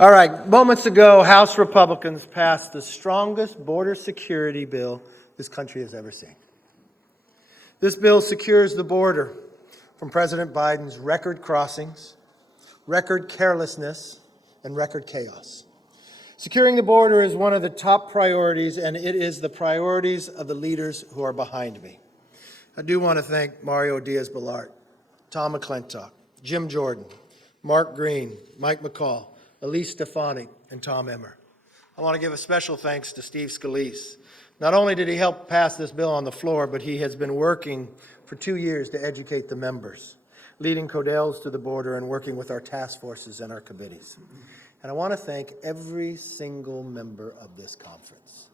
All right, moments ago, House Republicans passed the strongest border security bill this country has ever seen. This bill secures the border from President Biden's record crossings, record carelessness, and record chaos. Securing the border is one of the top priorities, and it is the priorities of the leaders who are behind me. I do want to thank Mario Diaz-Balart, Tom McClintock, Jim Jordan, Mark Green, Mike McCall, Elise Stefanik, and Tom Emmer. I want to give a special thanks to Steve Scalise. Not only did he help pass this bill on the floor, but he has been working for 2 years to educate the members, leading Codels to the border and working with our task forces and our committees. And I want to thank every single member of this conference.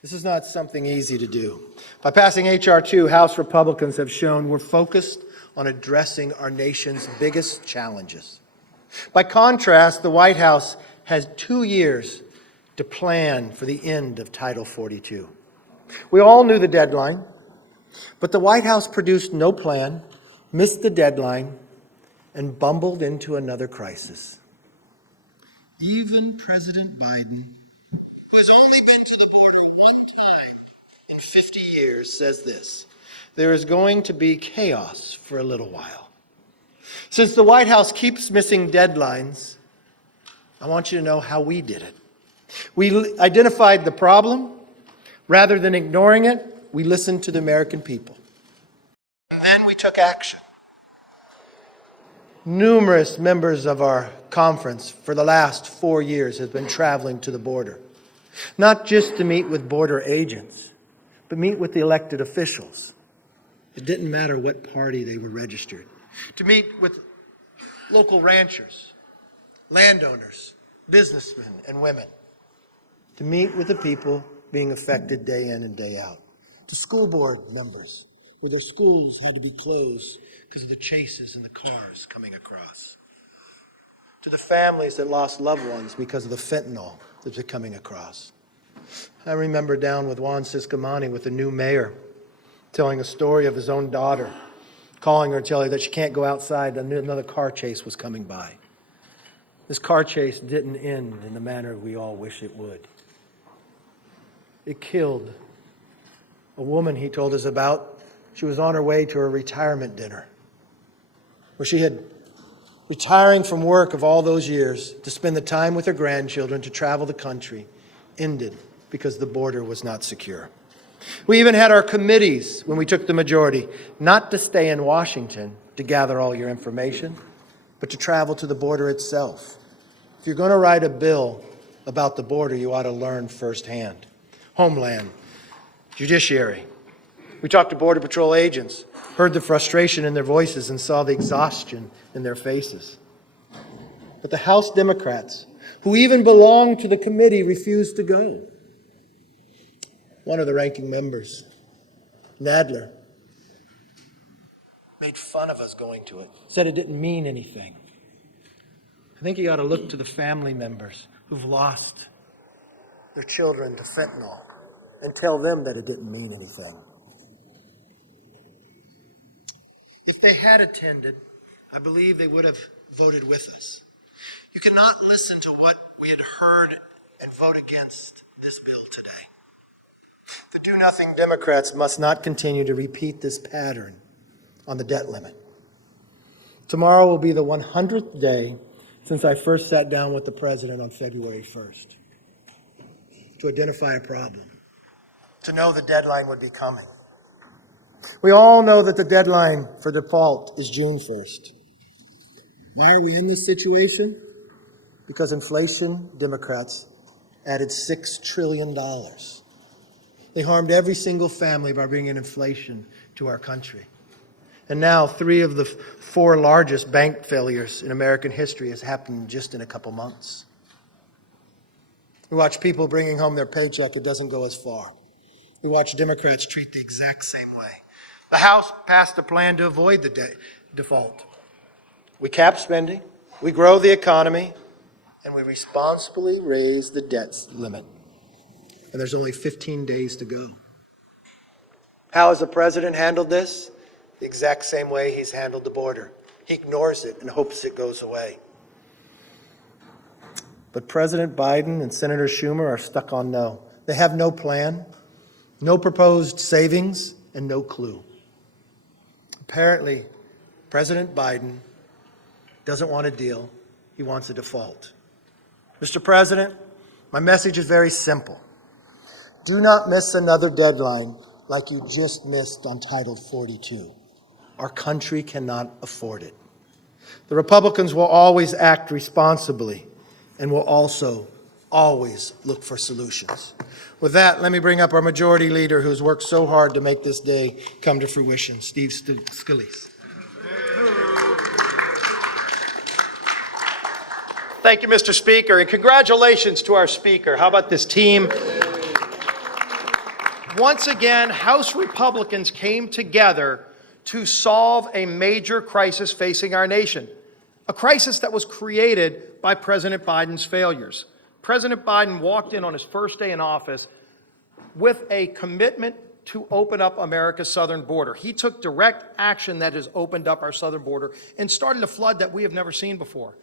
This is not something easy to do. By passing H.R. 2, House Republicans have shown we're focused on addressing our nation's biggest challenges. By contrast, the White House has 2 years to plan for the end of Title 42. We all knew the deadline, but the White House produced no plan, missed the deadline, and bumbled into another crisis. Even President Biden, who has only been to the border one time in 50 years, says this: there is going to be chaos for a little while. Since the White House keeps missing deadlines, I want you to know how we did it. We identified the problem. Rather than ignoring it, we listened to the American people. And then we took action. Numerous members of our conference for the last 4 years have been traveling to the border, not just to meet with border agents, but meet with the elected officials. It didn't matter what party they were registered. To meet with local ranchers, landowners, businessmen, and women. To meet with the people being affected day in and day out. To school board members, where their schools had to be closed because of the chases and the cars coming across. To the families that lost loved ones because of the fentanyl that's coming across. I remember down with Juan Ciscomani with the new mayor, telling a story of his own daughter, calling her and telling her that she can't go outside, another car chase was coming by. This car chase didn't end in the manner we all wish it would. It killed a woman he told us about. She was on her way to her retirement dinner, where she had retiring from work of all those years to spend the time with her grandchildren, to travel the country, ended because the border was not secure. We even had our committees, when we took the majority, not to stay in Washington to gather all your information, but to travel to the border itself. If you're going to write a bill about the border, you ought to learn firsthand. Homeland, Judiciary. We talked to Border Patrol agents, heard the frustration in their voices, and saw the exhaustion in their faces. But the House Democrats, who even belonged to the committee, refused to go. One of the ranking members, Nadler, made fun of us going to it, said it didn't mean anything. I think you ought to look to the family members who've lost their children to fentanyl and tell them that it didn't mean anything. If they had attended, I believe they would have voted with us. You cannot listen to what we had heard and vote against this bill today. The do-nothing Democrats must not continue to repeat this pattern on the debt limit. Tomorrow will be the 100th day since I first sat down with the president on February 1st to identify a problem, to know the deadline would be coming. We all know that the deadline for default is June 1st. Why are we in this situation? Because inflation, Democrats added $6 trillion. They harmed every single family by bringing inflation to our country. And now 3 of the 4 largest bank failures in American history has happened just in a couple months. We watch people bringing home their paycheck. It doesn't go as far. We watch Democrats treat the exact same way. The House passed a plan to avoid the default. We cap spending, we grow the economy, and we responsibly raise the debt limit. And there's only 15 days to go. How has the president handled this? The exact same way he's handled the border. He ignores it and hopes it goes away. But President Biden and Senator Schumer are stuck on no. They have no plan, no proposed savings, and no clue. Apparently, President Biden doesn't want a deal. He wants a default. Mr. President, my message is very simple. Do not miss another deadline like you just missed on Title 42. Our country cannot afford it. The Republicans will always act responsibly and will also always look for solutions. With that, let me bring up our majority leader who's worked so hard to make this day come to fruition, Steve Scalise. Thank you, Mr. Speaker, and congratulations to our Speaker. How about this team? Once again, House Republicans came together to solve a major crisis facing our nation, a crisis that was created by President Biden's failures. President Biden walked in on his first day in office with a commitment to open up America's southern border. He took direct action that has opened up our southern border and started a flood that we have never seen before.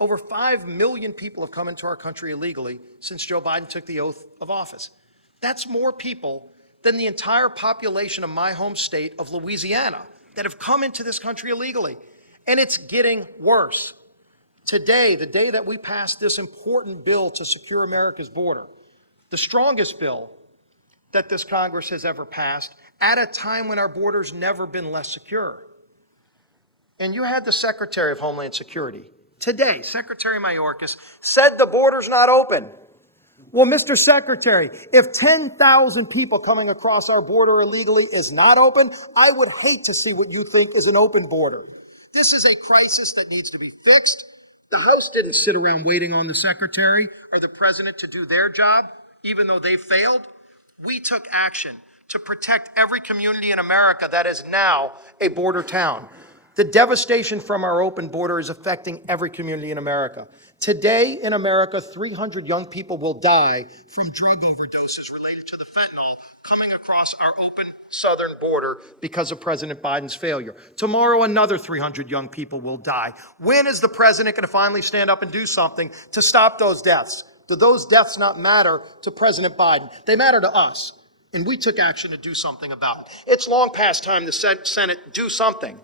Over 5 million people have come into our country illegally since Joe Biden took the oath of office. That's more people than the entire population of my home state of Louisiana that have come into this country illegally. And it's getting worse. Today, the day that we passed this important bill to secure America's border, the strongest bill that this Congress has ever passed, at a time when our border's never been less secure. And you had the Secretary of Homeland Security today, Secretary Mayorkas, said the border's not open. Well, Mr. Secretary, if 10,000 people coming across our border illegally is not open, I would hate to see what you think is an open border. This is a crisis that needs to be fixed. The House didn't sit around waiting on the Secretary or the President to do their job, even though they failed. We took action to protect every community in America that is now a border town. The devastation from our open border is affecting every community in America. Today in America, 300 young people will die from drug overdoses related to the fentanyl coming across our open southern border because of President Biden's failure. Tomorrow, another 300 young people will die. When is the president going to finally stand up and do something to stop those deaths? Do those deaths not matter to President Biden? They matter to us, and we took action to do something about it. It's long past time the Senate do something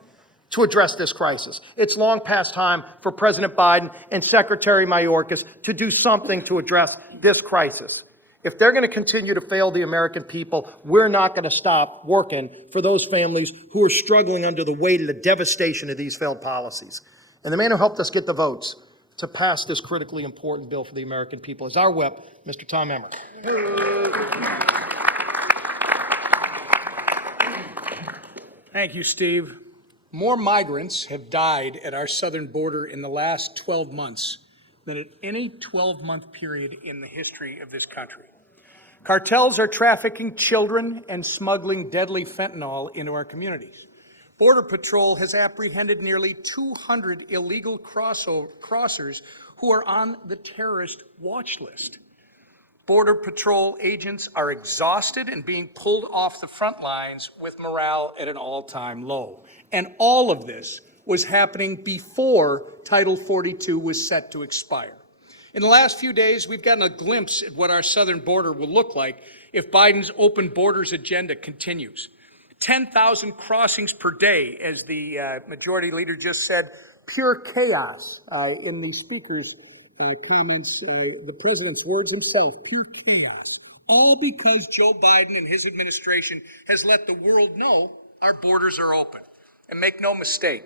to address this crisis. It's long past time for President Biden and Secretary Mayorkas to do something to address this crisis. If they're going to continue to fail the American people, we're not going to stop working for those families who are struggling under the weight of the devastation of these failed policies. And the man who helped us get the votes to pass this critically important bill for the American people is our whip, Mr. Tom Emmer. Thank you, Steve. More migrants have died at our southern border in the last 12 months than at any 12-month period in the history of this country. Cartels are trafficking children and smuggling deadly fentanyl into our communities. Border Patrol has apprehended nearly 200 illegal crossers who are on the terrorist watch list. Border Patrol agents are exhausted and being pulled off the front lines with morale at an all-time low. And all of this was happening before Title 42 was set to expire. In the last few days, we've gotten a glimpse at what our southern border will look like if Biden's open borders agenda continues. 10,000 crossings per day, as the majority leader just said, pure chaos in the speaker's comments, the president's words himself, pure chaos. All because Joe Biden and his administration has let the world know our borders are open. And make no mistake,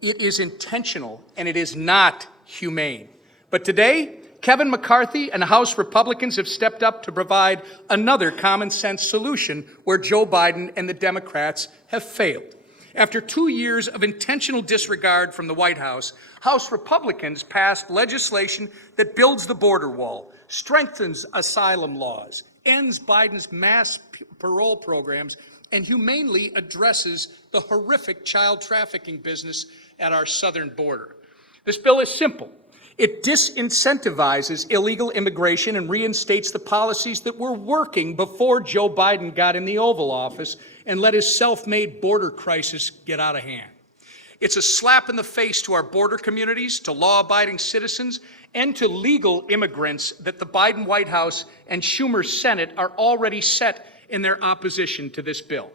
it is intentional and it is not humane. But today, Kevin McCarthy and House Republicans have stepped up to provide another common sense solution where Joe Biden and the Democrats have failed. After 2 years of intentional disregard from the White House, House Republicans passed legislation that builds the border wall, strengthens asylum laws, ends Biden's mass parole programs, and humanely addresses the horrific child trafficking business at our southern border. This bill is simple. It disincentivizes illegal immigration and reinstates the policies that were working before Joe Biden got in the Oval Office and let his self-made border crisis get out of hand. It's a slap in the face to our border communities, to law-abiding citizens, and to legal immigrants that the Biden White House and Schumer Senate are already set in their opposition to this bill.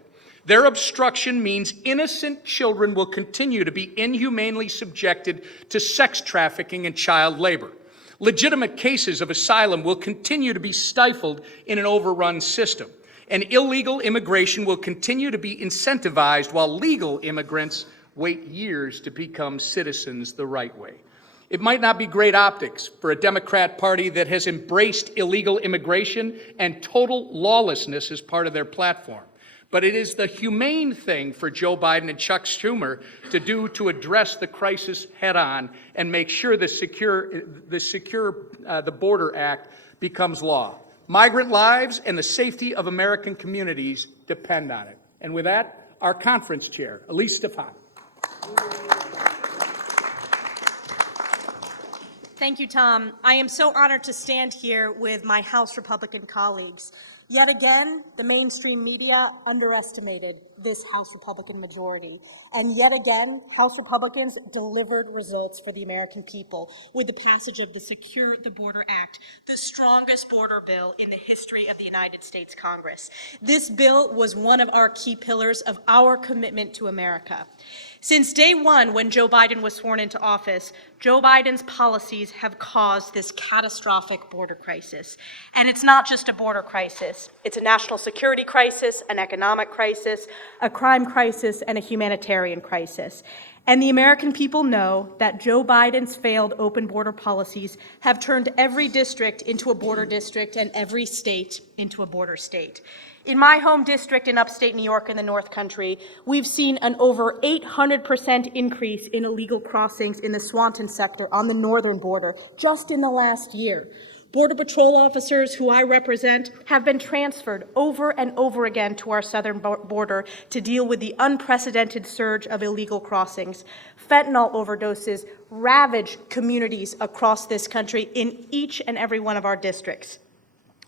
Their obstruction means innocent children will continue to be inhumanely subjected to sex trafficking and child labor. Legitimate cases of asylum will continue to be stifled in an overrun system. And illegal immigration will continue to be incentivized while legal immigrants wait years to become citizens the right way. It might not be great optics for a Democrat Party that has embraced illegal immigration and total lawlessness as part of their platform. But it is the humane thing for Joe Biden and Chuck Schumer to do to address the crisis head on and make sure the Border Act becomes law. Migrant lives and the safety of American communities depend on it. And with that, our conference chair, Elise Stefan. Thank you, Tom. I am so honored to stand here with my House Republican colleagues. Yet again, the mainstream media underestimated this House Republican majority. And yet again, House Republicans delivered results for the American people with the passage of the Secure the Border Act, the strongest border bill in the history of the United States Congress. This bill was one of our key pillars of our commitment to America. Since day one, when Joe Biden was sworn into office, Joe Biden's policies have caused this catastrophic border crisis. And it's not just a border crisis. It's a national security crisis, an economic crisis, a crime crisis, and a humanitarian crisis. And the American people know that Joe Biden's failed open border policies have turned every district into a border district and every state into a border state. In my home district in upstate New York in the North Country, we've seen an over 800% increase in illegal crossings in the Swanton sector on the northern border just in the last year. Border Patrol officers who I represent have been transferred over and over again to our southern border to deal with the unprecedented surge of illegal crossings. Fentanyl overdoses ravage communities across this country in each and every one of our districts.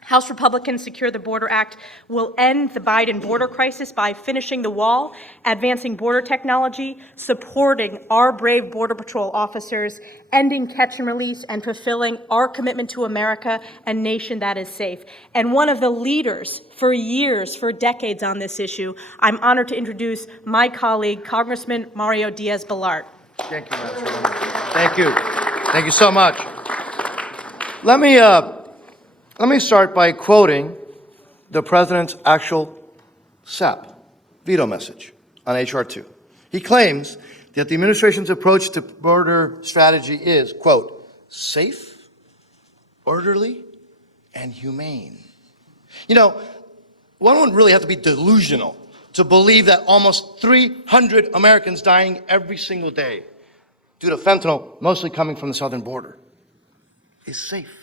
House Republicans Secure the Border Act will end the Biden border crisis by finishing the wall, advancing border technology, supporting our brave Border Patrol officers, ending catch and release, and fulfilling our commitment to America, a nation that is safe. And one of the leaders for years, for decades on this issue, I'm honored to introduce my colleague, Congressman Mario Diaz-Balart. Thank you, Madam Chairman. Thank you. Thank you so much. Let me start by quoting the President's actual SAP veto message on H.R. 2. He claims that the administration's approach to border strategy is, quote, safe, orderly, and humane. You know, one wouldn't really have to be delusional to believe that almost 300 Americans dying every single day due to fentanyl, mostly coming from the southern border, is safe.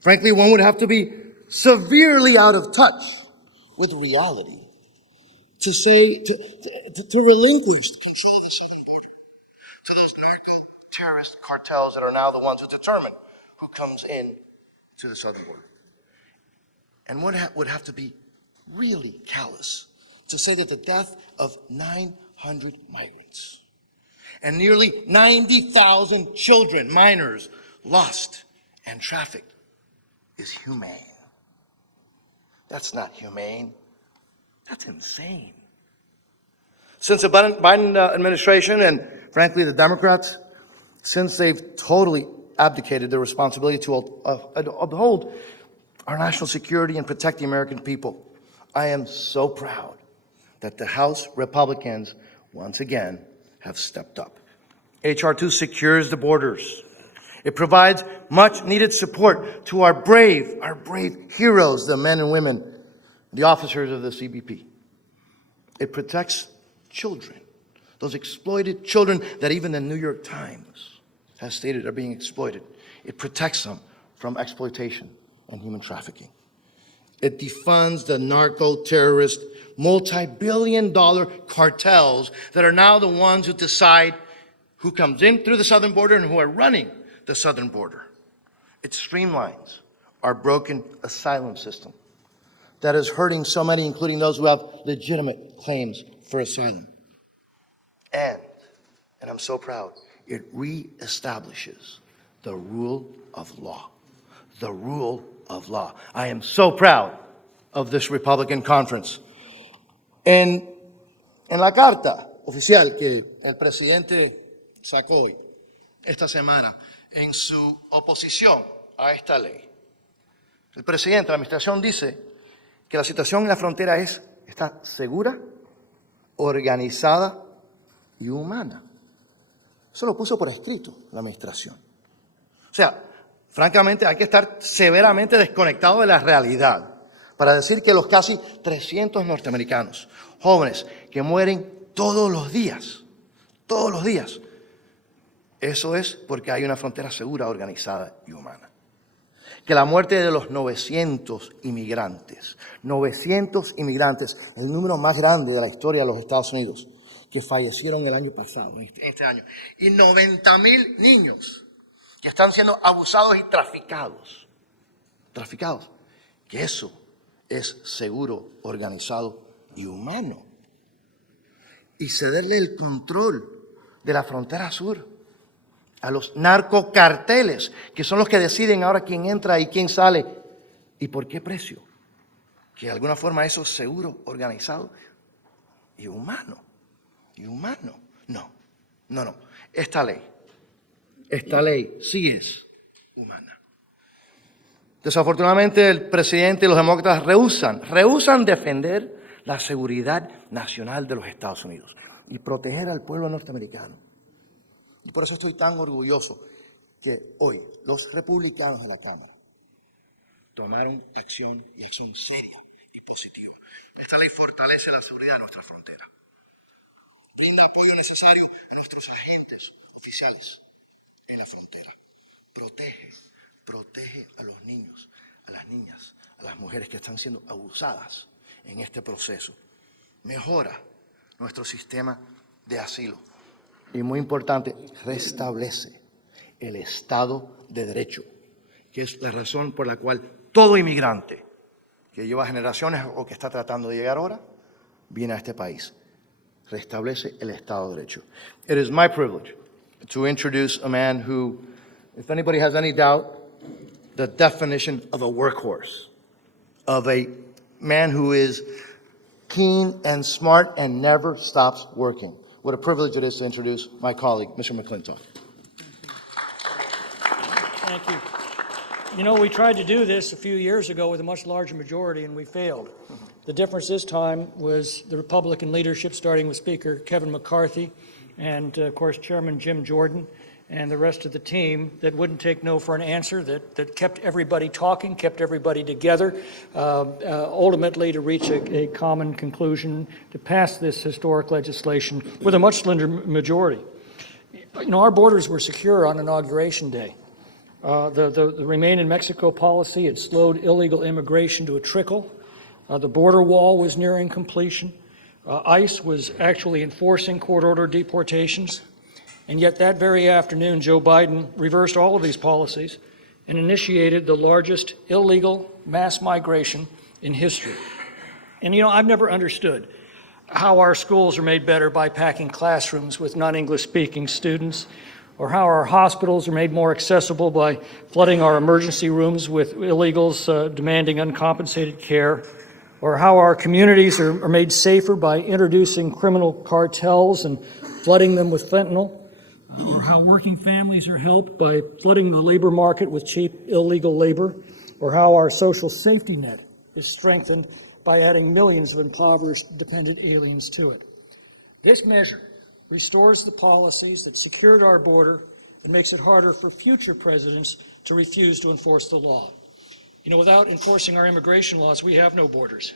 Frankly, one would have to be severely out of touch with reality to say, to relinquish the control of the southern border to those narco-terrorist cartels that are now the ones who determine who comes in to the southern border. And one would have to be really callous to say that the death of 900 migrants and nearly 90,000 children, minors, lost and trafficked is humane. That's not humane. That's insane. Since the Biden administration and, frankly, the Democrats, since they've totally abdicated their responsibility to uphold our national security and protect the American people, I am so proud that the House Republicans, once again, have stepped up. H.R. 2 secures the borders. It provides much-needed support to our brave heroes, the men and women, the officers of the CBP. It protects children, those exploited children that even the New York Times has stated are being exploited. It protects them from exploitation and human trafficking. It defunds the narco-terrorist, multi-billion-dollar cartels that are now the ones who decide who comes in through the southern border and who are running the southern border. It streamlines our broken asylum system that is hurting so many, including those who have legitimate claims for asylum. And and I'm so proud, it reestablishes the rule of law. The rule of law. I am so proud of this Republican conference. En la carta oficial que el presidente sacó hoy, esta semana, en su oposición a esta ley, el presidente, la administración dice que la situación en la frontera está segura, organizada y humana. Eso lo puso por escrito la administración. O sea, francamente hay que estar severamente desconectado de la realidad para decir que los casi 300 norteamericanos, jóvenes que mueren todos los días, eso es porque hay una frontera segura, organizada y humana. Que la muerte de los 900 inmigrantes, el número más grande de la historia de los Estados Unidos, que fallecieron el año pasado, este año, y 90,000 niños que están siendo abusados y traficados, que eso es seguro, organizado y humano. Y cederle el control de la frontera sur a los narcocarteles, que son los que deciden ahora quién entra y quién sale y por qué precio. Que de alguna forma eso es seguro, organizado y humano. No. Esta ley sí es humana. Desafortunadamente el presidente y los demócratas rehúsan defender la seguridad nacional de los Estados Unidos y proteger al pueblo norteamericano. Y por eso estoy tan orgulloso que hoy los republicanos de la Cámara tomaron acción seria y positiva. Esta ley fortalece la seguridad de nuestra frontera, brinda apoyo necesario a nuestros agentes oficiales en la frontera, protege a los niños, a las niñas, a las mujeres que están siendo abusadas en este proceso, mejora nuestro sistema de asilo y, muy importante, restablece el Estado de Derecho, que es la razón por la cual todo inmigrante que lleva generaciones o que está tratando de llegar ahora viene a este país. Restablece el Estado de Derecho. It is my privilege to introduce a man who, if anybody has any doubt, the definition of a workhorse, of a man who is keen and smart and never stops working. What a privilege it is to introduce my colleague, Mr. McClintock. Thank you. You know, we tried to do this a few years ago with a much larger majority, and we failed. The difference this time was the Republican leadership, starting with Speaker Kevin McCarthy and, of course, Chairman Jim Jordan and the rest of the team that wouldn't take no for an answer, that kept everybody talking, kept everybody together, ultimately to reach a common conclusion to pass this historic legislation with a much slender majority. You know, our borders were secure on Inauguration Day. The Remain in Mexico policy had slowed illegal immigration to a trickle. The border wall was nearing completion. ICE was actually enforcing court-ordered deportations. And yet that very afternoon, Joe Biden reversed all of these policies and initiated the largest illegal mass migration in history. And you know, I've never understood how our schools are made better by packing classrooms with non-English speaking students, or how our hospitals are made more accessible by flooding our emergency rooms with illegals demanding uncompensated care, or how our communities are made safer by introducing criminal cartels and flooding them with fentanyl, or how working families are helped by flooding the labor market with cheap illegal labor, or how our social safety net is strengthened by adding millions of impoverished dependent aliens to it. This measure restores the policies that secured our border and makes it harder for future presidents to refuse to enforce the law. You know, without enforcing our immigration laws, we have no borders.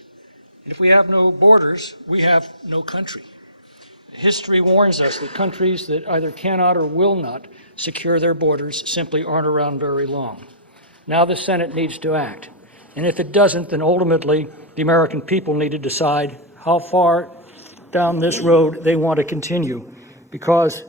And if we have no borders, we have no country. History warns us that countries that either cannot or will not secure their borders simply aren't around very long. Now the Senate needs to act. And if it doesn't, then ultimately the American people need to decide how far down this road they want to continue, because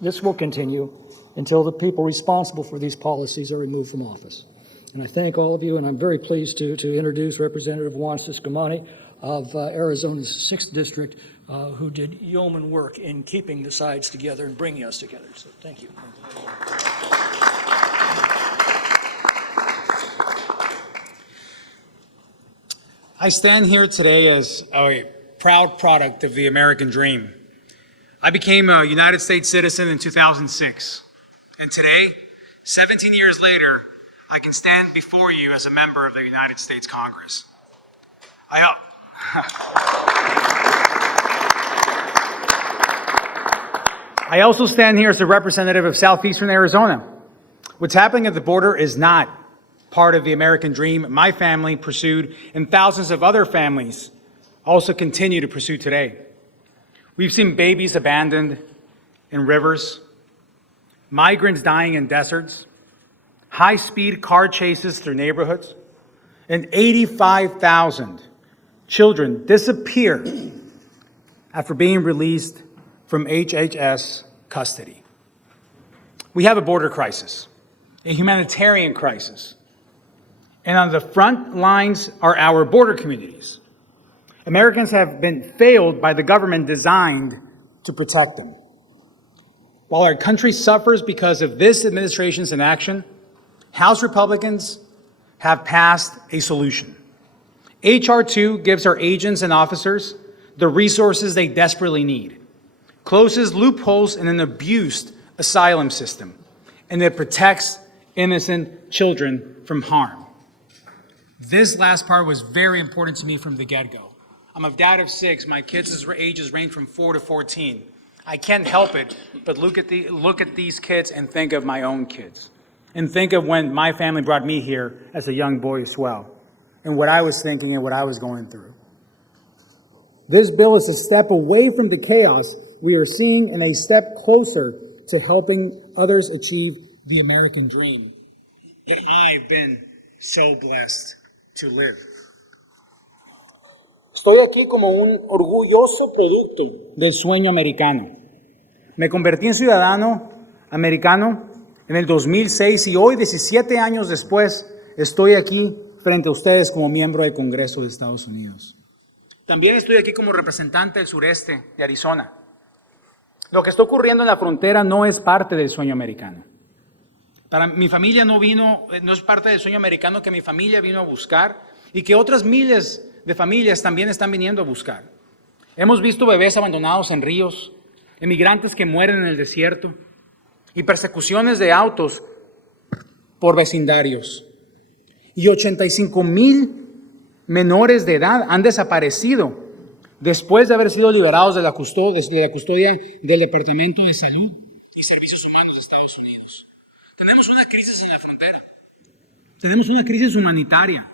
this will continue until the people responsible for these policies are removed from office. And I thank all of you, and I'm very pleased to introduce Representative Juan Ciscomani of Arizona's 6th District, who did yeoman work in keeping the sides together and bringing us together. So thank you. I stand here today as a proud product of the American dream. I became a United States citizen in 2006, and today, 17 years later, I can stand before you as a member of the United States Congress. I also stand here as a representative of southeastern Arizona. What's happening at the border is not part of the American dream my family pursued and thousands of other families also continue to pursue today. We've seen babies abandoned in rivers, migrants dying in deserts, high-speed car chases through neighborhoods, and 85,000 children disappear after being released from HHS custody. We have a border crisis, a humanitarian crisis, and on the front lines are our border communities. Americans have been failed by the government designed to protect them. While our country suffers because of this administration's inaction, House Republicans have passed a solution. H.R. 2 gives our agents and officers the resources they desperately need, closes loopholes in an abused asylum system, and it protects innocent children from harm. This last part was very important to me from the get-go. I'm a dad of 6. My kids' ages range from 4 to 14. I can't help it but look at these kids and think of my own kids, and think of when my family brought me here as a young boy as well, and what I was thinking and what I was going through. This bill is a step away from the chaos we are seeing and a step closer to helping others achieve the American dream that I've been so blessed to live. Estoy aquí como un orgulloso producto del sueño americano. Me convertí en ciudadano americano en el 2006 y hoy, 17 años después, estoy aquí frente a ustedes como miembro del Congreso de Estados Unidos. También estoy aquí como representante del sureste de Arizona. Lo que está ocurriendo en la frontera no es parte del sueño americano. Para mi familia no es parte del sueño americano que mi familia vino a buscar y que otras miles de familias también están viniendo a buscar. Hemos visto bebés abandonados en ríos, emigrantes que mueren en el desierto y persecuciones de autos por vecindarios. Y 85,000 menores de edad han desaparecido después de haber sido liberados de la custodia del Departamento de Salud y Servicios Humanos de Estados Unidos. Tenemos una crisis en la frontera. Tenemos una crisis humanitaria.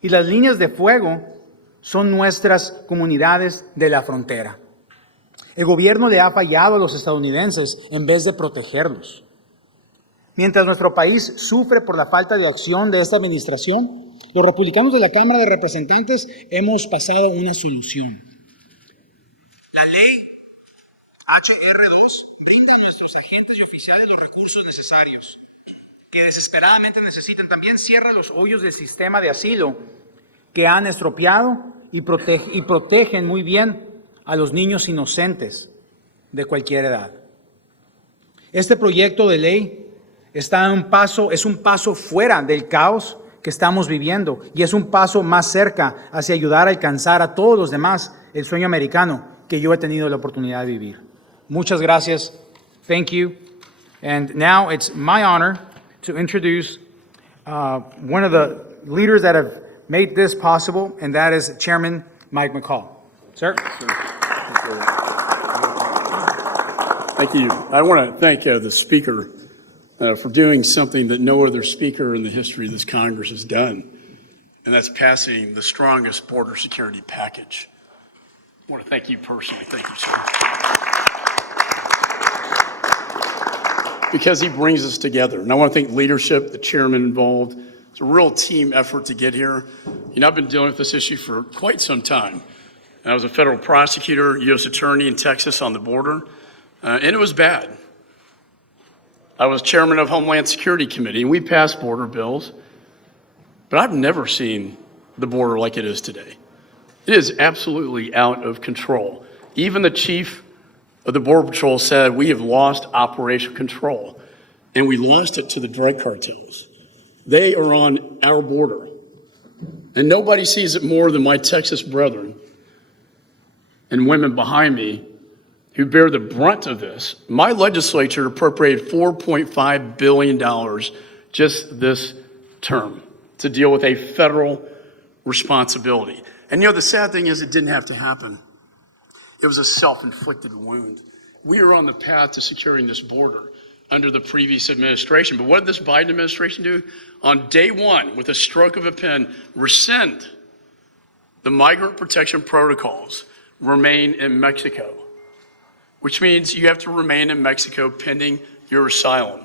Y las líneas de fuego son nuestras comunidades de la frontera. El gobierno le ha fallado a los estadounidenses en vez de protegerlos. Mientras nuestro país sufre por la falta de acción de esta administración, los republicanos de la Cámara de Representantes hemos pasado una solución. La ley HR2 brinda a nuestros agentes y oficiales los recursos necesarios que desesperadamente necesitan. También cierra los hoyos del sistema de asilo que han estropeado y protegen muy bien a los niños inocentes de cualquier edad. Este proyecto de ley es un paso fuera del caos que estamos viviendo y es un paso más cerca hacia ayudar a alcanzar a todos los demás el sueño americano que yo he tenido la oportunidad de vivir. Muchas gracias. Thank you. And now it's my honor to introduce one of the leaders that have made this possible, and that is Chairman Mike McCall. Sir? Thank you. I want to thank the Speaker for doing something that no other Speaker in the history of this Congress has done, and that's passing the strongest border security package. I want to thank you personally. Thank you, sir. Because he brings us together. And I want to thank leadership, the chairman involved. It's a real team effort to get here. You know, I've been dealing with this issue for quite some time. I was a federal prosecutor, U.S. attorney in Texas on the border, and it was bad. I was chairman of Homeland Security Committee, and we passed border bills, but I've never seen the border like it is today. It is absolutely out of control. Even the chief of the Border Patrol said, we have lost operational control, and we lost it to the drug cartels. They are on our border, and nobody sees it more than my Texas brethren and women behind me who bear the brunt of this. My legislature appropriated $4.5 billion just this term to deal with a federal responsibility. And the sad thing is it didn't have to happen. It was a self-inflicted wound. We are on the path to securing this border under the previous administration. But what did this Biden administration do? On day one, with a stroke of a pen, rescind the migrant protection protocols, remain in Mexico, which means you have to remain in Mexico pending your asylum.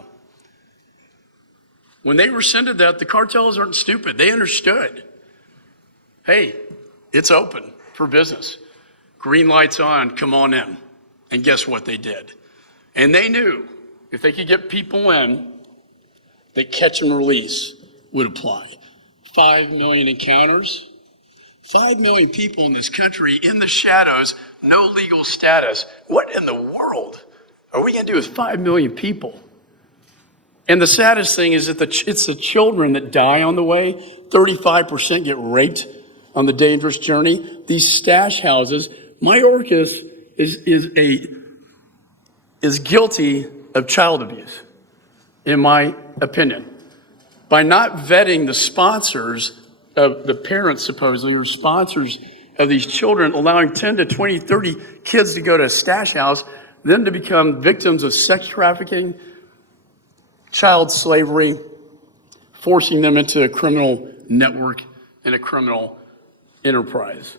When they rescinded that, the cartels aren't stupid. They understood. Hey, it's open for business. Green lights on, come on in. And guess what they did? And they knew if they could get people in, that catch and release would apply. 5 million encounters, 5 million people in this country in the shadows, no legal status. What in the world are we going to do with 5 million people? And the saddest thing is that it's the children that die on the way. 35% get raped on the dangerous journey. These stash houses, Mayorkas is guilty of child abuse, in my opinion, by not vetting the sponsors of the parents, supposedly, or sponsors of these children, allowing 10 to 20, 30 kids to go to a stash house, then to become victims of sex trafficking, child slavery, forcing them into a criminal network and a criminal enterprise.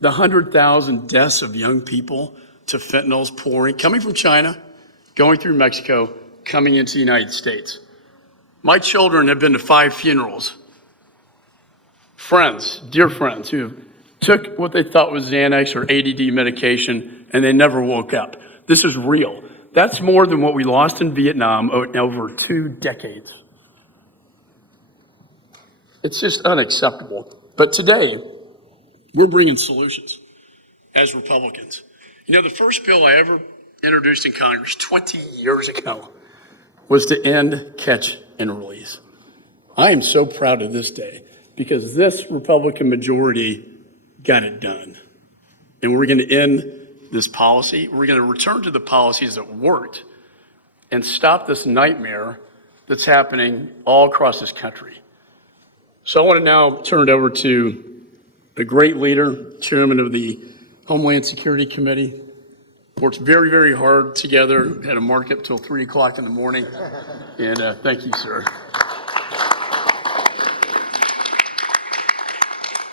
The 100,000 deaths of young people to fentanyls pouring, coming from China, going through Mexico, coming into the United States. My children have been to 5 funerals. Friends, dear friends, who took what they thought was Xanax or ADD medication, and they never woke up. This is real. That's more than what we lost in Vietnam over 2 decades. It's just unacceptable. But today, we're bringing solutions as Republicans. The first bill I ever introduced in Congress 20 years ago was to end catch and release. I am so proud of this day because this Republican majority got it done. And we're going to end this policy. We're going to return to the policies that worked and stop this nightmare that's happening all across this country. So I want to now turn it over to a great leader, chairman of the Homeland Security Committee. Worked very, very hard together. Had a market till 3 o'clock in the morning. And thank you, sir.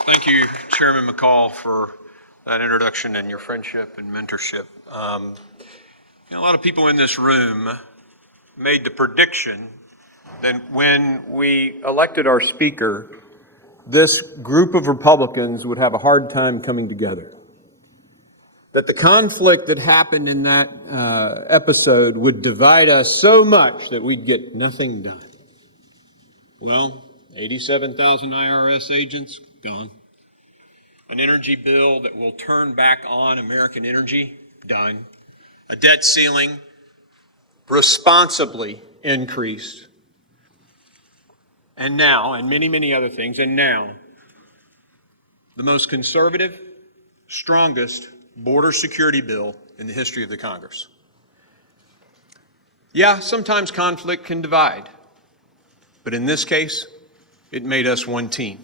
Thank you, Chairman McCall, for that introduction and your friendship and mentorship. A lot of people in this room made the prediction that when we elected our speaker, this group of Republicans would have a hard time coming together. That the conflict that happened in that episode would divide us so much that we'd get nothing done. Well, 87,000 IRS agents gone. An energy bill that will turn back on American energy, done. A debt ceiling, responsibly increased. And now, and many, many other things, and now, the most conservative, strongest border security bill in the history of the Congress. Yeah, sometimes conflict can divide, but in this case, it made us one team.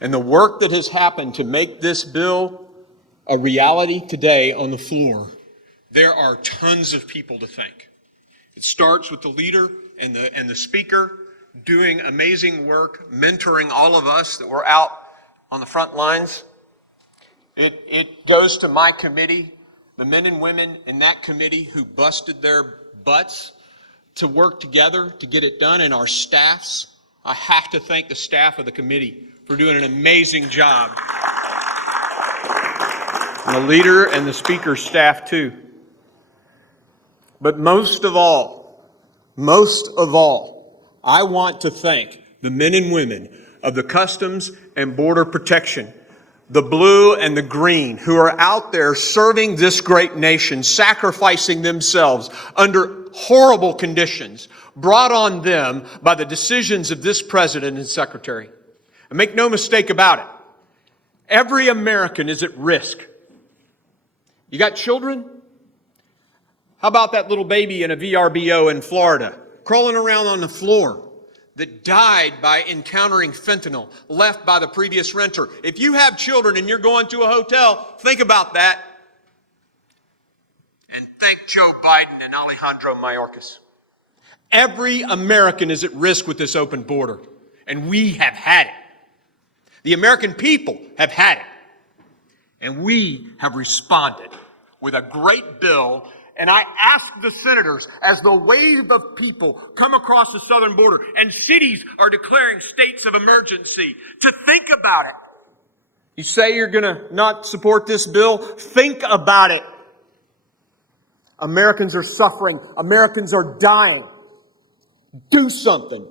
And the work that has happened to make this bill a reality today on the floor, there are tons of people to thank. It starts with the leader and the speaker doing amazing work, mentoring all of us that were out on the front lines. It goes to my committee, the men and women in that committee who busted their butts to work together to get it done, and our staffs. I have to thank the staff of the committee for doing an amazing job. And the leader and the speaker's staff too. But most of all, I want to thank the men and women of the Customs and Border Protection the blue and the green, who are out there serving this great nation, sacrificing themselves under horrible conditions brought on them by the decisions of this president and secretary. And make no mistake about it, every American is at risk. You got children? How about that little baby in a VRBO in Florida, crawling around on the floor, that died by encountering fentanyl left by the previous renter? If you have children and you're going to a hotel, think about that. And thank Joe Biden and Alejandro Mayorkas. Every American is at risk with this open border, and we have had it. The American people have had it, and we have responded with a great bill. And I ask the senators, as the wave of people come across the southern border and cities are declaring states of emergency, to think about it. You say you're going to not support this bill? Think about it. Americans are suffering. Americans are dying. Do something.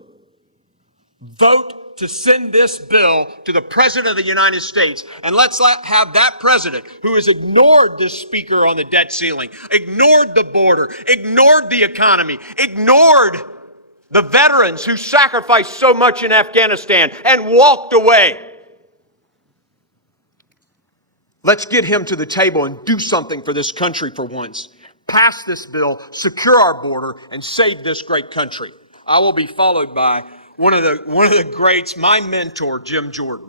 Vote to send this bill to the President of the United States. And let's have that president, who has ignored this speaker on the debt ceiling, ignored the border, ignored the economy, ignored the veterans who sacrificed so much in Afghanistan and walked away. Let's get him to the table and do something for this country for once. Pass this bill, secure our border, and save this great country. I will be followed by one of the greats, my mentor, Jim Jordan.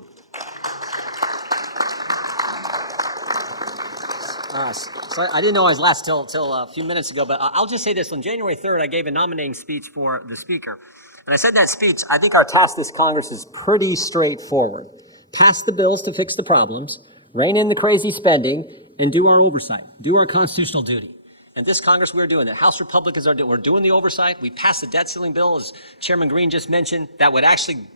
So I didn't know I was last till a few minutes ago, but I'll just say this. On January 3rd, I gave a nominating speech for the Speaker. And I said in that speech, I think our task this Congress is pretty straightforward. Pass the bills to fix the problems, rein in the crazy spending, and do our oversight, do our constitutional duty. And this Congress, we're doing it. House Republicans are doing. We're doing the oversight. We passed the debt ceiling bill, as Chairman Green just mentioned, that would actually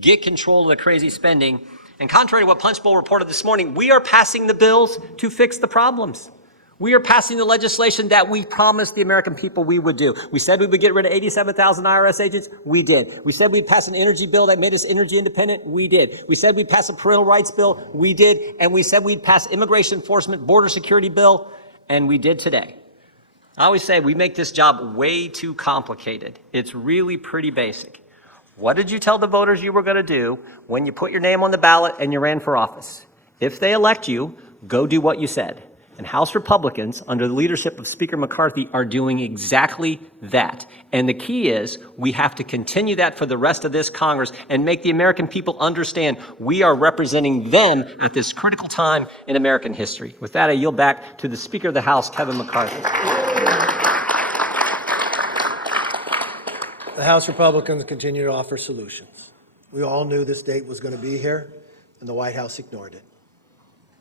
get control of the crazy spending. And contrary to what Punchbowl reported this morning, we are passing the bills to fix the problems. We are passing the legislation that we promised the American people we would do. We said we would get rid of 87,000 IRS agents. We did. We said we'd pass an energy bill that made us energy independent. We did. We said we'd pass a parental rights bill. We did. And we said we'd pass immigration enforcement, border security bill. And we did today. I always say we make this job way too complicated. It's really pretty basic. What did you tell the voters you were going to do when you put your name on the ballot and you ran for office? If they elect you, go do what you said. And House Republicans, under the leadership of Speaker McCarthy, are doing exactly that. And the key is we have to continue that for the rest of this Congress and make the American people understand we are representing them at this critical time in American history. With that, I yield back to the Speaker of the House, Kevin McCarthy. The House Republicans continue to offer solutions. We all knew this date was going to be here, and the White House ignored it.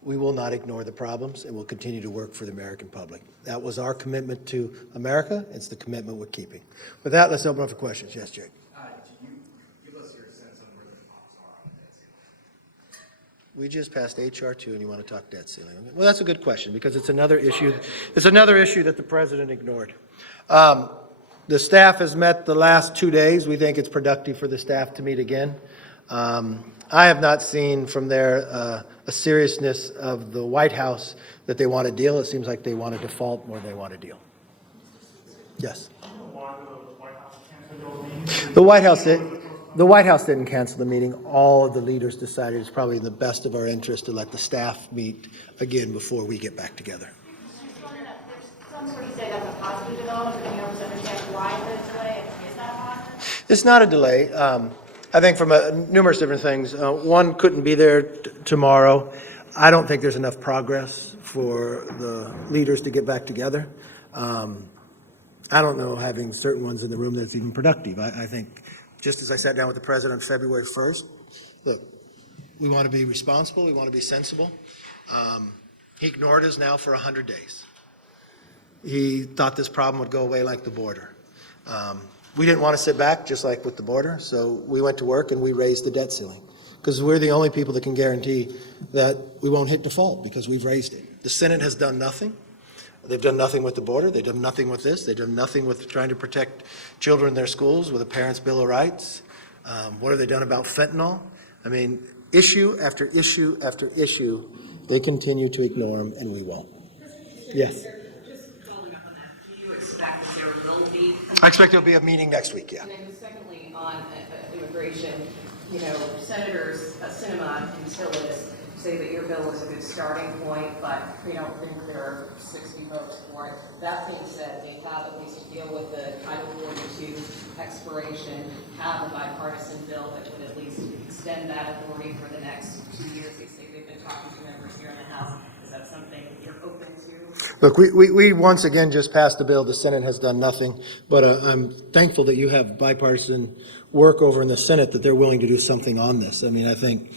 We will not ignore the problems, and we'll continue to work for the American public. That was our commitment to America. It's the commitment we're keeping. With that, let's open up for questions. Yes, Jake. Can you give us your sense on where the talks are on the debt ceiling? We just passed H.R. 2, and you want to talk debt ceiling. Well, that's a good question, because it's another issue. It's another issue that the president ignored. The staff has met the last 2 days. We think it's productive for the staff to meet again. I have not seen from there a seriousness of the White House that they want to deal. It seems like they want to default more than they want to deal. Yes. The White House didn't cancel the meeting. All of the leaders decided it's probably in the best of our interest to let the staff meet again before we get back together. Some sort of say that's a positive development, but you don't understand why there's a delay. Is that a positive? It's not a delay. I think from numerous different things. One, couldn't be there tomorrow. I don't think there's enough progress for the leaders to get back together. I don't know having certain ones in the room that's even productive. I think, just as I sat down with the president on February 1st, look, we want to be responsible, we want to be sensible. He ignored us now for 100 days. He thought this problem would go away like the border. We didn't want to sit back, just like with the border, so we went to work and we raised the debt ceiling, because we're the only people that can guarantee that we won't hit default, because we've raised it. The Senate has done nothing. They've done nothing with the border. They've done nothing with this. They've done nothing with trying to protect children in their schools with a Parents' Bill of Rights. What have they done about fentanyl? I mean, issue after issue after issue, they continue to ignore them, and we won't. Yes. Just following up on that, do you expect that there will be? I expect there'll be a meeting next week, yeah. And then secondly, on immigration, Senators Sinema and Tillis say that your bill is a good starting point, but we don't think there are 60 votes for it. That being said, they have, at least to deal with the Title 42 expiration, have a bipartisan bill that would at least extend that authority for the next 2 years. They say they've been talking to members here in the House. Is that something you're open to? Look, we once again just passed a bill. The Senate has done nothing, but I'm thankful that you have bipartisan work over in the Senate, that they're willing to do something on this. I mean, I think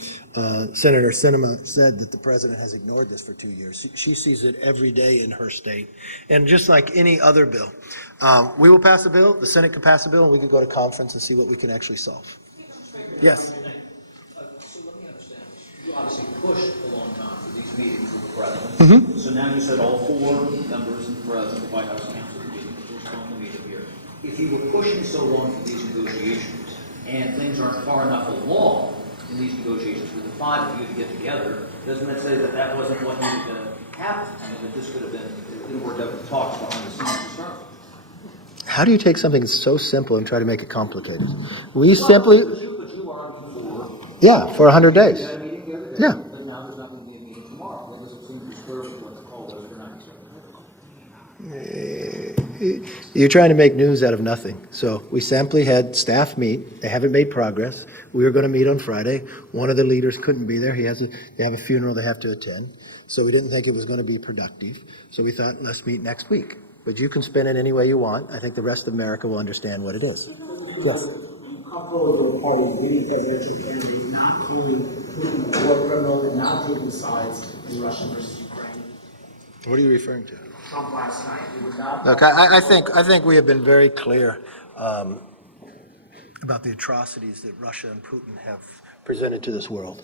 Senator Sinema said that the president has ignored this for 2 years. She sees it every day in her state. And just like any other bill, we will pass a bill, the Senate can pass a bill, and we could go to conference and see what we can actually solve. Yes? So let me understand. You obviously pushed a long time for these meetings with the president. So now you said all 4 members and the president, the White House counsel, who's going to meet up here. If you were pushing so long for these negotiations and things aren't far enough along in these negotiations for the 5 of you to get together, doesn't that say that that wasn't what needed to happen? I mean, that this could have been, it would have worked out with talks behind the scenes to start with. How do you take something so simple and try to make it complicated? We simply, yeah, for 100 days. Yeah. But now there's not going to be a meeting tomorrow. What does it seem to be clear what the call was for 90 seconds? You're trying to make news out of nothing. So we simply had staff meet. They haven't made progress. We were going to meet on Friday. One of the leaders couldn't be there. They have a funeral they have to attend. So we didn't think it was going to be productive. So we thought, let's meet next week. But you can spin it any way you want. I think the rest of America will understand what it is. Yes. You come forward with a party really presidential candidate not to war criminal and not taking sides in Russia versus Ukraine. What are you referring to? Trump last night, he was not. Look, I think we have been very clear about the atrocities that Russia and Putin have presented to this world.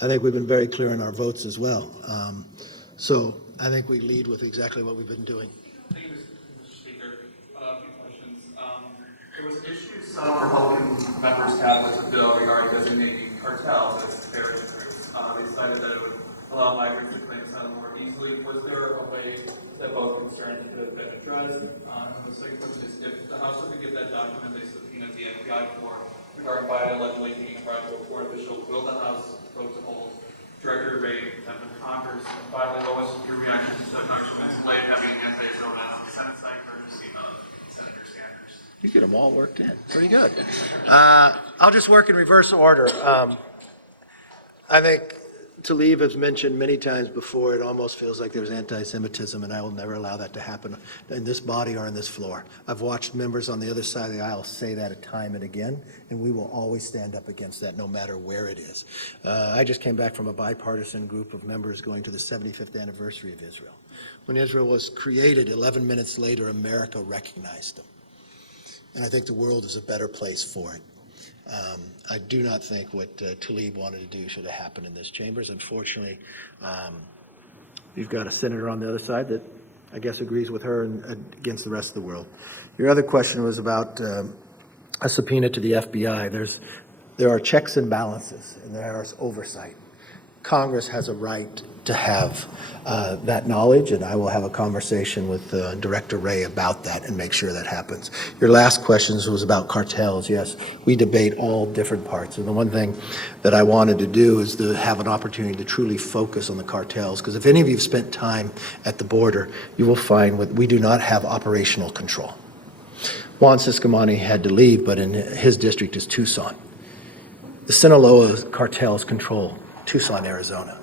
I think we've been very clear in our votes as well. So I think we lead with exactly what we've been doing. Thank you, Mr. Speaker. A few questions. There was an issue some Republican members had with the bill regarding designating cartels as terrorist groups. They cited that it would allow migrants to claim asylum more easily. Was there a way that both concerns could have been addressed? And the second question is, if the House doesn't get that document they subpoenaed the FBI for regarding Biden allegedly being a graduate court official, will the House vote to hold Director Ray in contempt of Congress? And finally, what was your reaction to Congressman Slade having an anti-Arizona on the Senate side courtesy of Senator Sanders? You get them all worked in. Pretty good. I'll just work in reverse order. I think Tlaib has mentioned many times before, it almost feels like there's anti-Semitism, and I will never allow that to happen in this body or on this floor. I've watched members on the other side of the aisle say that time and again, and we will always stand up against that no matter where it is. I just came back from a bipartisan group of members going to the 75th anniversary of Israel. When Israel was created, 11 minutes later, America recognized them. And I think the world is a better place for it. I do not think what Tlaib wanted to do should have happened in this chambers. Unfortunately, you've got a senator on the other side that I guess agrees with her and against the rest of the world. Your other question was about a subpoena to the FBI. There are checks and balances, and there is oversight. Congress has a right to have that knowledge, and I will have a conversation with Director Ray about that and make sure that happens. Your last question was about cartels. Yes, we debate all different parts, and the one thing that I wanted to do is to have an opportunity to truly focus on the cartels, because if any of you have spent time at the border, you will find we do not have operational control. Juan Ciscomani had to leave, but in his district is Tucson. The Sinaloa cartels control Tucson, Arizona.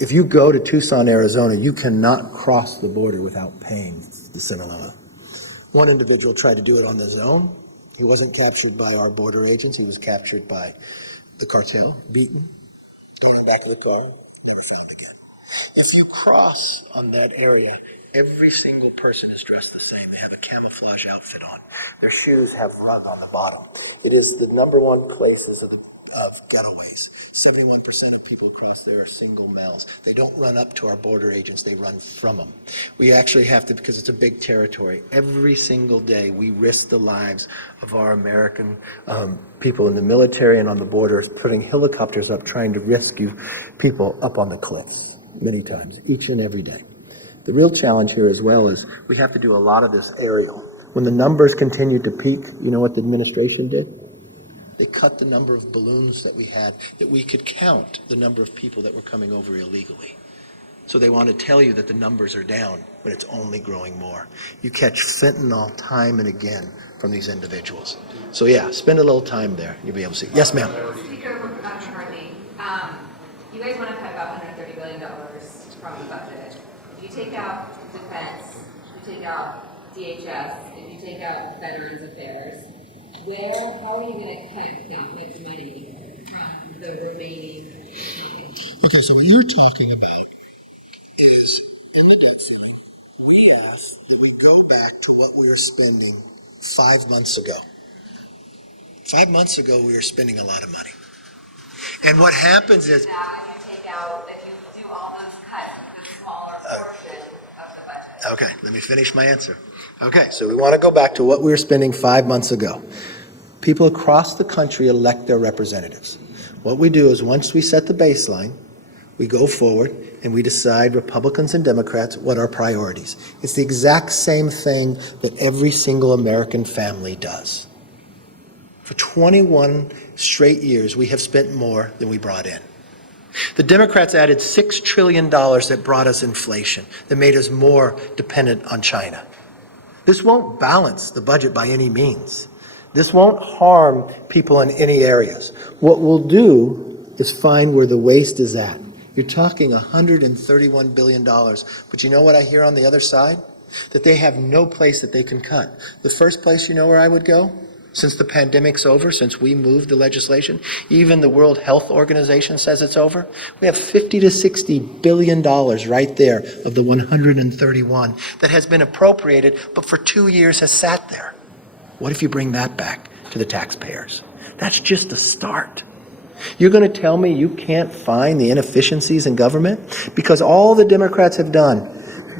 If you go to Tucson, Arizona, you cannot cross the border without paying the Sinaloa. One individual tried to do it on his own. He wasn't captured by our border agents. He was captured by the cartel, beaten, thrown in the back of the car, never found again. If you cross on that area, every single person is dressed the same. They have a camouflage outfit on. Their shoes have rug on the bottom. It is the number one places of the of getaways. 71% of people across there are single males. They don't run up to our border agents, they run from them. We actually have to, because it's a big territory, every single day we risk the lives of our American people in the military and on the borders, putting helicopters up trying to rescue people up on the cliffs many times, each and every day. The real challenge here as well is we have to do a lot of this aerial. When the numbers continued to peak, you know what the administration did? They cut the number of balloons that we had, that we could count the number of people that were coming over illegally. So they want to tell you that the numbers are down, but it's only growing more. You catch fentanyl time and again from these individuals. So yeah, spend a little time there. You'll be able to see. Yes, ma'am. Speaker McCarthy, you guys want to cut about $130 billion from the budget. If you take out defense, if you take out DHS, if you take out Veterans Affairs, how are you going to cut that much money from the remaining money? Okay, so what you're talking about is in the debt ceiling. We asked that we go back to what we were spending 5 months ago. 5 months ago, we were spending a lot of money. And what happens is... If you do all those cuts, the smaller portion of the budget. Okay, let me finish my answer. Okay, so we want to go back to what we were spending 5 months ago. People across the country elect their representatives. What we do is once we set the baseline, we go forward and we decide, Republicans and Democrats, what our priorities. It's the exact same thing that every single American family does. For 21 straight years, we have spent more than we brought in. The Democrats added $6 trillion that brought us inflation, that made us more dependent on China. This won't balance the budget by any means. This won't harm people in any areas. What we'll do is find where the waste is at. You're talking $131 billion, but you know what I hear on the other side? That they have no place that they can cut. The first place, you know where I would go? Since the pandemic's over, since we moved the legislation, even the World Health Organization says it's over, we have $50 to $60 billion right there of the 131 that has been appropriated, but for 2 years has sat there. What if you bring that back to the taxpayers? That's just a start. You're going to tell me you can't find the inefficiencies in government? Because all the Democrats have done,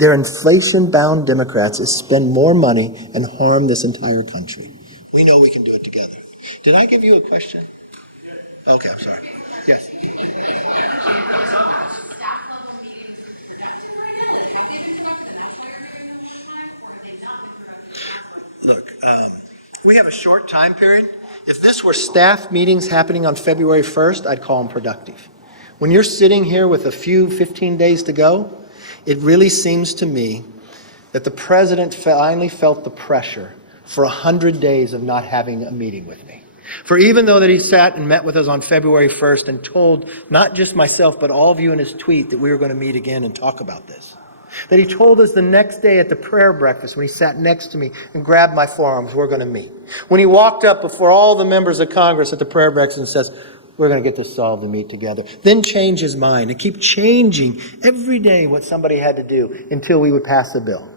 they're inflation-bound Democrats, is spend more money and harm this entire country. We know we can do it together. Did I give you a question? Okay, I'm sorry. Yes. Look, we have a short time period. If this were staff meetings happening on February 1st, I'd call them productive. When you're sitting here with a few 15 days to go, it really seems to me that the president finally felt the pressure for 100 days of not having a meeting with me. For even though that he sat and met with us on February 1st and told not just myself but all of you in his tweet that we were going to meet again and talk about this. That he told us the next day at the prayer breakfast when he sat next to me and grabbed my forearms, we're going to meet. When he walked up before all the members of Congress at the prayer breakfast and says, we're going to get this solved and meet together. Then change his mind and keep changing every day what somebody had to do until we would pass the bill.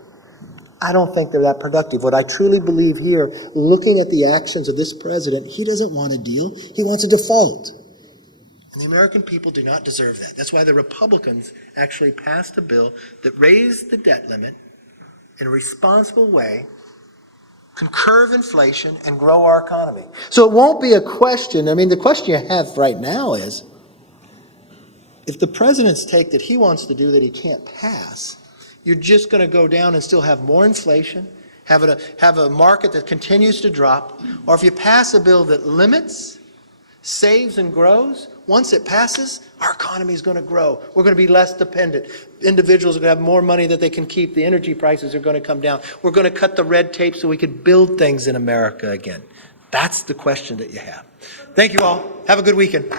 I don't think they're that productive. What I truly believe here, looking at the actions of this president, he doesn't want a deal. He wants a default. And the American people do not deserve that. That's why the Republicans actually passed a bill that raised the debt limit in a responsible way, can curb inflation, and grow our economy. So it won't be a question. I mean, the question you have right now is, if the president's take that he wants to do that he can't pass, you're just going to go down and still have more inflation, have a market that continues to drop, or if you pass a bill that limits, saves, and grows, once it passes, our economy is going to grow. We're going to be less dependent. Individuals are going to have more money that they can keep. The energy prices are going to come down. We're going to cut the red tape so we can build things in America again. That's the question that you have. Thank you all. Have a good weekend.